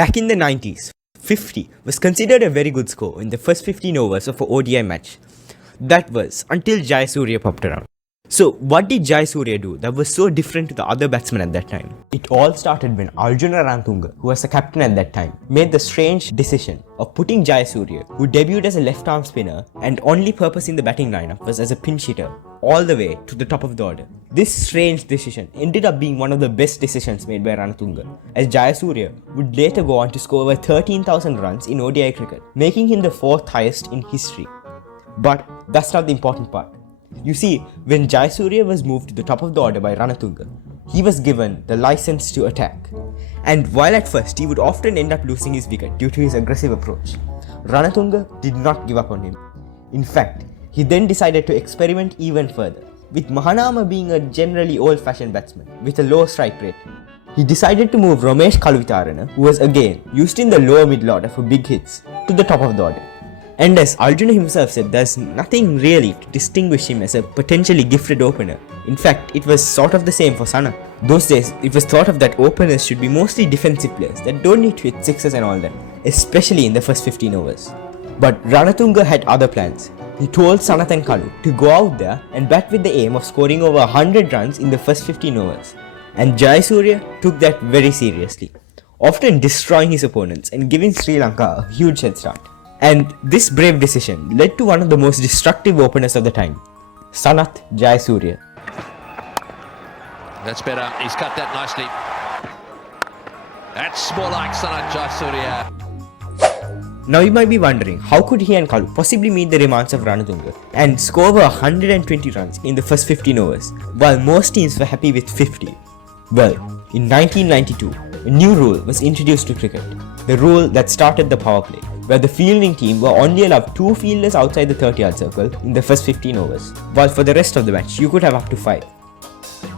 Back in the 90s, 50 was considered a very good score in the first 15 overs of an ODI match. That was until Jayasuriya popped around. So what did Jayasuriya do that was so different to the other batsmen at that time? It all started when Arjuna Ranatunga, who was the captain at that time, made the strange decision of putting Jayasuriya, who debuted as a left-arm spinner and only purpose in the batting lineup was as a pinch hitter, all the way to the top of the order. This strange decision ended up being one of the best decisions made by Ranatunga, as Jayasuriya would later go on to score over 13,000 runs in ODI cricket, making him the fourth highest in history. But that's not the important part. You see, when Jayasuriya was moved to the top of the order by Ranatunga, he was given the license to attack. And while at first he would often end up losing his wicket due to his aggressive approach, Ranatunga did not give up on him. In fact, he then decided to experiment even further. With Mahanama being a generally old-fashioned batsman with a low strike rate, he decided to move Kaluwitharana, who was again used in the lower middle order for big hits, to the top of the order. And as Arjuna himself said, there's nothing really to distinguish him as a potentially gifted opener. In fact, it was sort of the same for Sanath. Those days, it was thought of that openers should be mostly defensive players that don't need to hit sixes and all that, especially in the first 15 overs. But Ranatunga had other plans. He told Sanath and Kalu to go out there and bat with the aim of scoring over 100 runs in the first 15 overs. And Jayasuriya took that very seriously, often destroying his opponents and giving Sri Lanka a huge head start. And this brave decision led to one of the most destructive openers of the time, Sanath Jayasuriya. That's better. He's cut that nicely. That's more like Sanath Jayasuriya. Now you might be wondering, how could he and Kalu possibly meet the demands of Ranatunga and score over 120 runs in the first 15 overs, while most teams were happy with 50? Well, in 1992, a new rule was introduced to cricket, the rule that started the power play, where the fielding team were only allowed 2 fielders outside the 30-yard circle in the first 15 overs, while for the rest of the match you could have up to 5.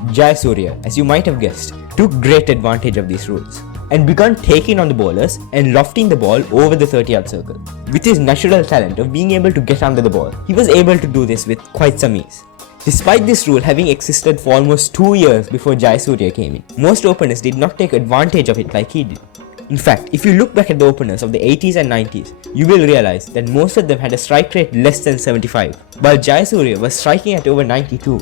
Jayasuriya, as you might have guessed, took great advantage of these rules and began taking on the bowlers and lofting the ball over the 30-yard circle. With his natural talent of being able to get under the ball, he was able to do this with quite some ease. Despite this rule having existed for almost 2 years before Jayasuriya came in, most openers did not take advantage of it like he did. In fact, if you look back at the openers of the 80s and 90s, you will realize that most of them had a strike rate less than 75, while Jayasuriya was striking at over 92.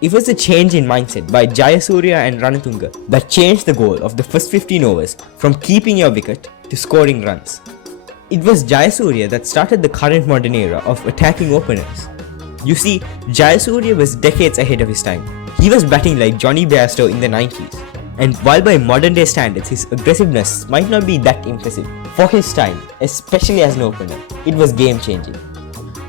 It was a change in mindset by Jayasuriya and Ranatunga that changed the goal of the first 15 overs from keeping your wicket to scoring runs. It was Jayasuriya that started the current modern era of attacking openers. You see, Jayasuriya was decades ahead of his time. He was batting like Johnny Bairstow in the 90s. And while by modern day standards his aggressiveness might not be that impressive, for his time, especially as an opener, it was game changing.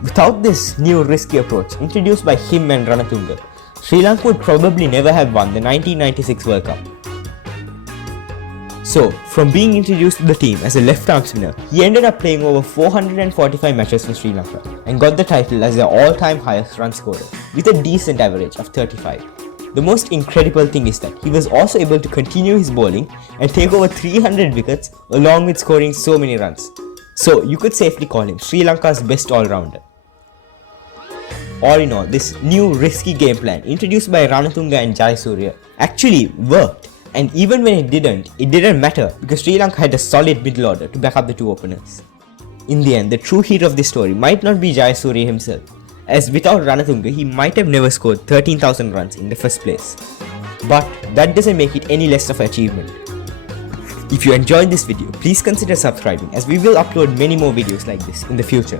Without this new risky approach introduced by him and Ranatunga, Sri Lanka would probably never have won the 1996 World Cup. So, from being introduced to the team as a left-arm spinner, he ended up playing over 445 matches for Sri Lanka and got the title as their all-time highest run scorer, with a decent average of 35. The most incredible thing is that he was also able to continue his bowling and take over 300 wickets along with scoring so many runs. So you could safely call him Sri Lanka's best all-rounder. All in all, this new risky game plan introduced by Ranatunga and Jayasuriya actually worked. And even when it didn't matter because Sri Lanka had a solid middle order to back up the two openers. In the end, the true hero of this story might not be Jayasuriya himself, as without Ranatunga he might have never scored 13,000 runs in the first place. But that doesn't make it any less of an achievement. If you enjoyed this video, please consider subscribing as we will upload many more videos like this in the future.